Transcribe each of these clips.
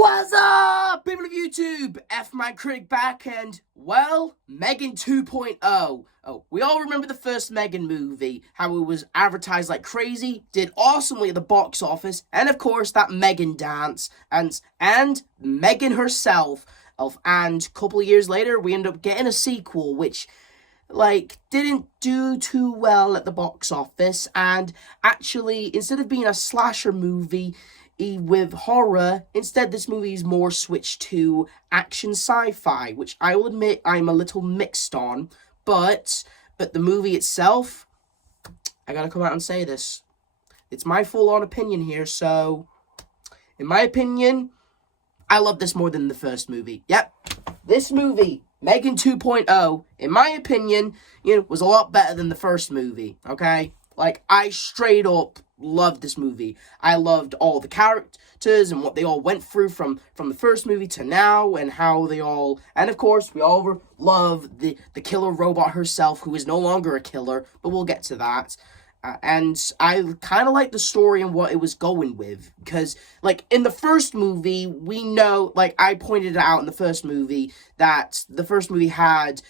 What's up, people of YouTube? F-MAN CRITIC back, and, well, M3GAN 2.0. Oh, we all remember the first M3GAN movie, how it was advertised like crazy, did awesomely at the box office, and of course, that M3GAN dance, and M3GAN herself. And a couple of years later, we ended up getting a sequel, which, didn't do too well at the box office, and actually, instead of being a slasher movie with horror, instead this movie is more switched to action sci-fi, which I will admit I'm a little mixed on, but the movie itself, I gotta come out and say this, it's my full-on opinion here, so, in my opinion, I love this more than the first movie. Yep, this movie, M3GAN 2.0, in my opinion, was a lot better than the first movie, okay? I straight up loved this movie. I loved all the characters and what they all went through from the first movie to now, and how they all, and of course, we all love the killer robot herself, who is no longer a killer, but we'll get to that. And I kind of like the story and what it was going with, because, in the first movie, we know, I pointed out in the first movie, that the first movie had,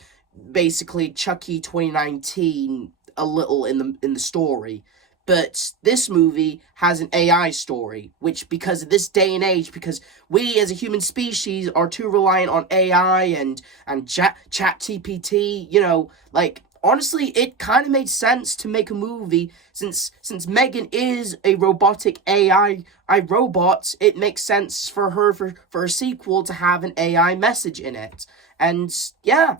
basically, Chucky 2019 a little in the story, but this movie has an AI story, which, because of this day and age, because we as a human species are too reliant on AI and chat GPT, honestly, it kind of made sense to make a movie, since M3GAN is a robotic AI robot, it makes sense for her, for a sequel to have an AI message in it, and, yeah.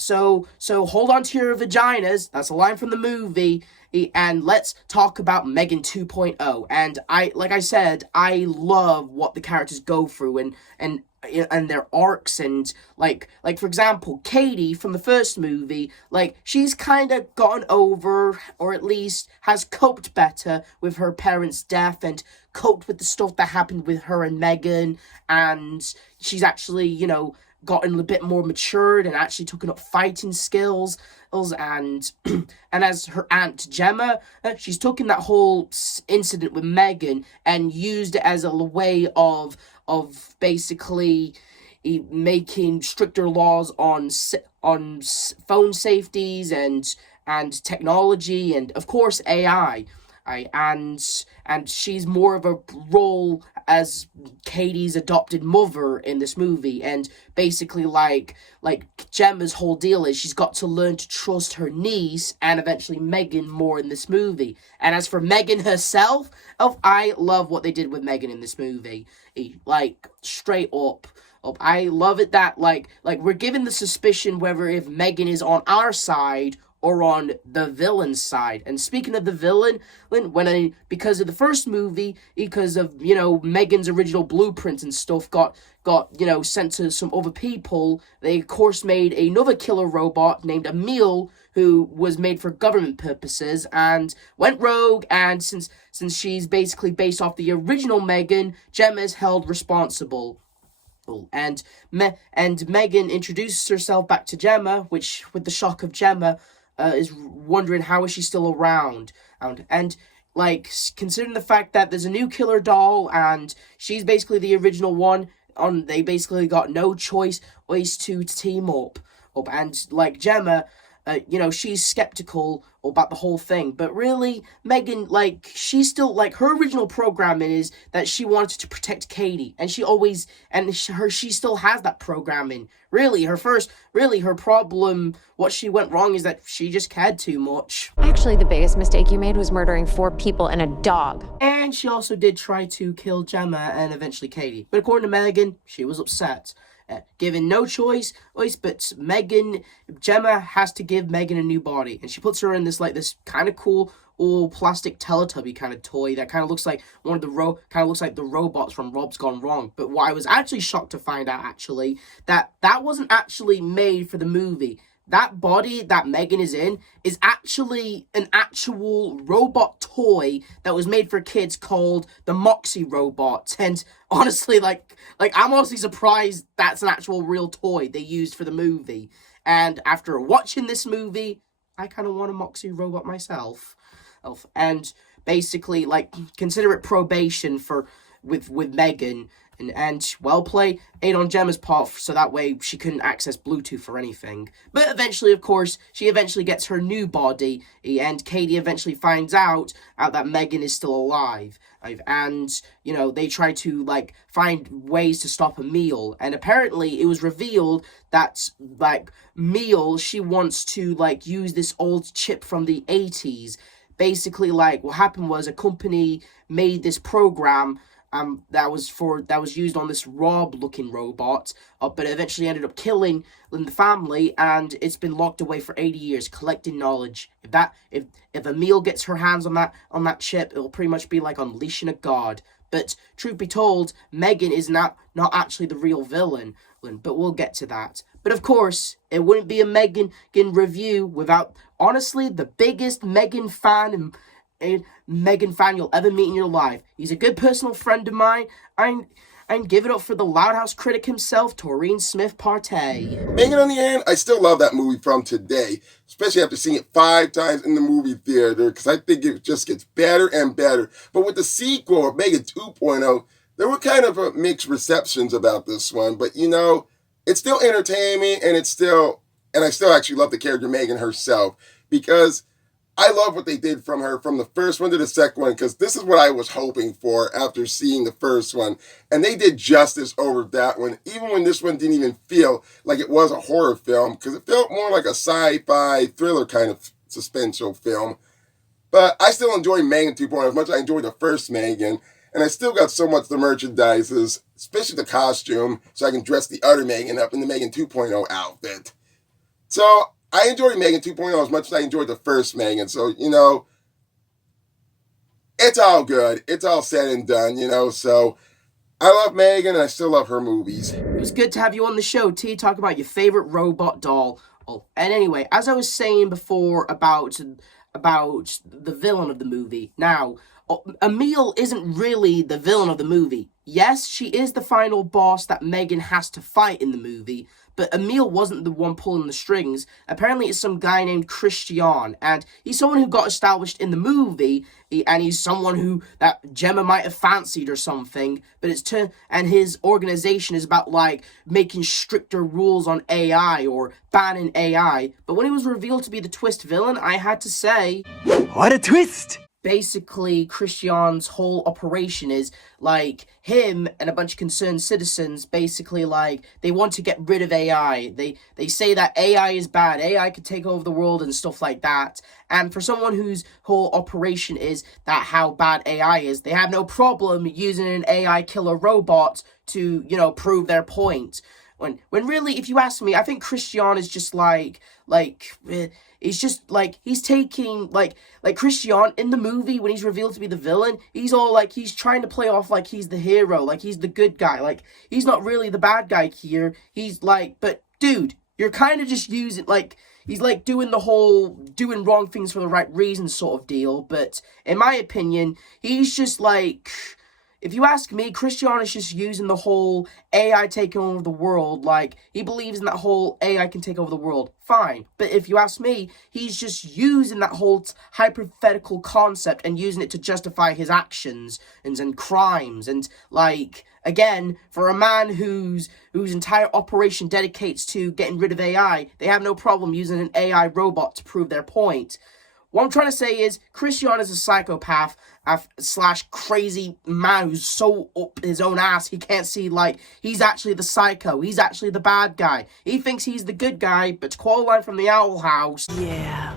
So hold on to your vaginas, that's a line from the movie, and let's talk about M3GAN 2.0, and like I said, I love what the characters go through, and their arcs, and, for example, Katie from the first movie, she's kind of gotten over, or at least has coped better with her parents' death, and coped with the stuff that happened with her and M3GAN, and she's actually, gotten a bit more matured and actually taken up fighting skills, and as her aunt Gemma, she's taken that whole incident with M3GAN and used it as a way of basically making stricter laws on phone safeties and technology, and of course AI. And she's more of a role as Katie's adopted mother in this movie, and basically like Gemma's whole deal is she's got to learn to trust her niece and eventually M3GAN more in this movie. And as for M3GAN herself, I love what they did with M3GAN in this movie. Straight up. I love it that we're given the suspicion whether if M3GAN is on our side or on the villain's side. And speaking of the villain, because of the first movie, because of, M3GAN's original blueprints and stuff got sent to some other people, they of course made another killer robot named Emil, who was made for government purposes, and went rogue, and since she's basically based off the original M3GAN, Gemma is held responsible. And M3GAN introduces herself back to Gemma, which, with the shock of Gemma, is wondering how is she still around, and considering the fact that there's a new killer doll and she's basically the original one, they basically got no choice to team up, and Gemma, she's skeptical about the whole thing, but really, M3GAN, she's still, her original programming is that she wanted to protect Katie, and she still has that programming. Really, her problem, what she went wrong is that she just cared too much. Actually, the biggest mistake you made was murdering 4 people and a dog. And she also did try to kill Gemma and eventually Katie, but according to M3GAN, she was upset. Given no choice, but Gemma has to give M3GAN a new body, and she puts her in this kind of cool old plastic Teletubby kind of toy that kind of looks like the robots from Rob's Gone Wrong. But what I was actually shocked to find out, that wasn't actually made for the movie. That body that M3GAN is in is actually an actual robot toy that was made for kids called the Moxie robot. And honestly, I'm honestly surprised that's an actual real toy they used for the movie. And after watching this movie, I kind of want a Moxie robot myself. And basically, consider it probation for with M3GAN. And well played on Gemma's part, so that way she couldn't access Bluetooth or anything. But eventually, of course, she eventually gets her new body, and Katie eventually finds out that M3GAN is still alive. And, you know, they try to, like, find ways to stop Emil. And apparently, it was revealed that, like, Emil, she wants to, like, use this old chip from the 80s. Basically, like, what happened was a company made this program that was used on this Rob-looking robot, but it eventually ended up killing the family, and it's been locked away for 80 years, collecting knowledge. If Emil gets her hands on that chip, it'll pretty much be like unleashing a god. But truth be told, M3GAN is not actually the real villain, but we'll get to that. But of course, it wouldn't be a M3GAN review without, honestly, the biggest M3GAN fan M3GAN fan you'll ever meet in your life. He's a good personal friend of mine. And give it up for the Loud House critic himself, Taurine Smith-Partey. M3GAN on the end, I still love that movie from today, especially after seeing it 5 times in the movie theater, because I think it just gets better and better. But with the sequel, M3GAN 2.0, there were kind of mixed receptions about this one, but you know, it's still entertaining, and I still actually love the character M3GAN herself, because I love what they did from her from the first one to the second one, because this is what I was hoping for after seeing the first one. And they did justice over that one, even when this one didn't even feel like it was a horror film, because it felt more like a sci-fi thriller kind of suspenseful film. But I still enjoy M3GAN 2.0 as much as I enjoyed the first M3GAN. And I still got so much of the merchandises, especially the costume, so I can dress the other M3GAN up in the M3GAN 2.0 outfit. So I enjoyed M3GAN 2.0 as much as I enjoyed the first M3GAN. So, you know, it's all good. It's all said and done, you know. So I love M3GAN, and I still love her movies. It was good to have you on the show, T, talk about your favorite robot doll. Oh, and anyway, as I was saying before about the villain of the movie, now, Emil isn't really the villain of the movie. Yes, she is the final boss that M3GAN has to fight in the movie, but Emil wasn't the one pulling the strings. Apparently, it's some guy named Christian, and he's someone who got established in the movie, and he's someone that Gemma might have fancied or something, but and his organization is about, like, making stricter rules on AI or banning AI. But when he was revealed to be the twist villain, I had to say, what a twist! Basically, Christian's whole operation is, like, him and a bunch of concerned citizens, basically, like, they want to get rid of AI. They say that AI is bad, AI could take over the world and stuff like that. And for someone whose whole operation is that how bad AI is, they have no problem using an AI killer robot to, you know, prove their point. When really, if you ask me, I think Christian is just he's taking, like Christian in the movie, when he's revealed to be the villain, he's all, like, he's trying to play off like he's the hero, like he's the good guy, like, he's not really the bad guy here, he's like, but dude, you're kind of just using, like, he's, like, doing the whole, doing wrong things for the right reasons sort of deal, but in my opinion, he's just, like, if you ask me, Christian is just using the whole AI taking over the world, like, he believes in that whole AI can take over the world, fine. But if you ask me, he's just using that whole hypothetical concept and using it to justify his actions and crimes. And, like, again, for a man whose entire operation dedicates to getting rid of AI, they have no problem using an AI robot to prove their point. What I'm trying to say is, Christian is a psychopath / crazy man who's so up his own ass he can't see, like, he's actually the psycho, he's actually the bad guy. He thinks he's the good guy, but to quote a line from the Owl House, yeah,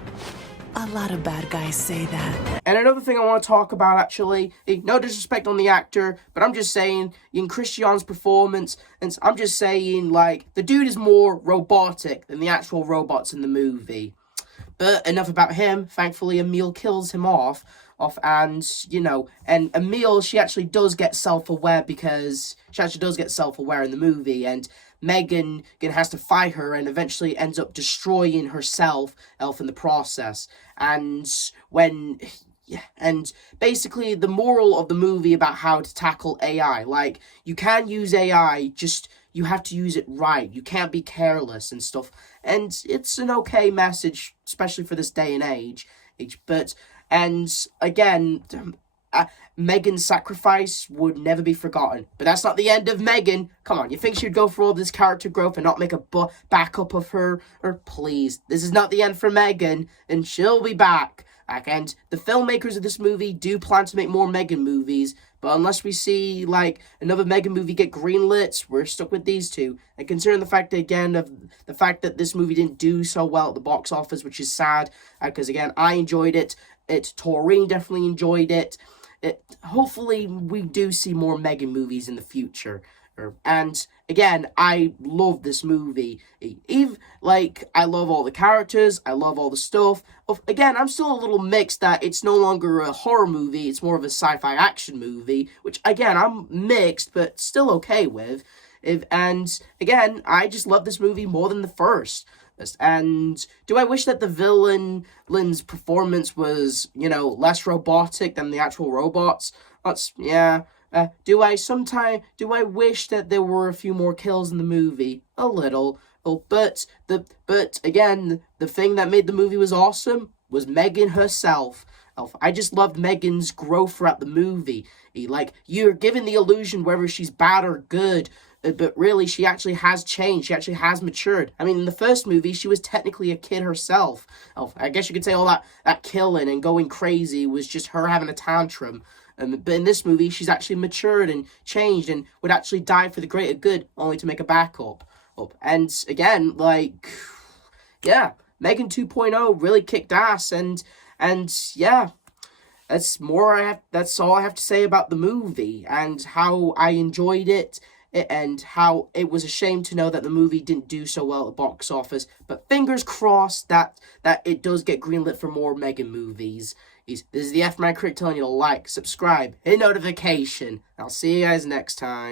a lot of bad guys say that. And another thing I want to talk about, actually, no disrespect on the actor, but I'm just saying, in Christian's performance, and I'm just saying, like, the dude is more robotic than the actual robots in the movie. But enough about him. Thankfully, Emil kills him off, and, you know, and Emil, she actually does get self-aware, because she actually does get self-aware in the movie, and M3GAN has to fight her and eventually ends up destroying herself in the process. And basically the moral of the movie about how to tackle AI, like, you can use AI, just you have to use it right. You can't be careless and stuff. And it's an okay message, especially for this day and age. But, and again, M3GAN's sacrifice would never be forgotten. But that's not the end of M3GAN. Come on, you think she'd go for all this character growth and not make a backup of her? Or please, this is not the end for M3GAN, and she'll be back. And the filmmakers of this movie do plan to make more M3GAN movies, but unless we see, like, another M3GAN movie get greenlit, we're stuck with these two. And considering the fact, again, of the fact that this movie didn't do so well at the box office, which is sad, because, again, I enjoyed it. Taurine definitely enjoyed it. Hopefully, we do see more M3GAN movies in the future. And again, I love this movie. I love all the characters. I love all the stuff. Again, I'm still a little mixed that it's no longer a horror movie. It's more of a sci-fi action movie, which again, I'm mixed, but still okay with. And again, I just love this movie more than the first. And do I wish that the villain's performance was, less robotic than the actual robots? Yeah. Do I wish that there were a few more kills in the movie? A little. But again, the thing that made the movie was awesome was M3GAN herself. I just loved M3GAN's growth throughout the movie. You're given the illusion whether she's bad or good, but really, she actually has changed. She actually has matured. I mean, in the first movie, she was technically a kid herself. I guess you could say all that killing and going crazy was just her having a tantrum. But in this movie, she's actually matured and changed and would actually die for the greater good, only to make a backup. And again, yeah, M3GAN 2.0 really kicked ass, and yeah, that's all I have to say about the movie and how I enjoyed it. And how it was a shame to know that the movie didn't do so well at the box office. But fingers crossed that it does get greenlit for more M3GAN movies. This is the F-Man Critic telling you to like, subscribe, hit notification. I'll see you guys next time.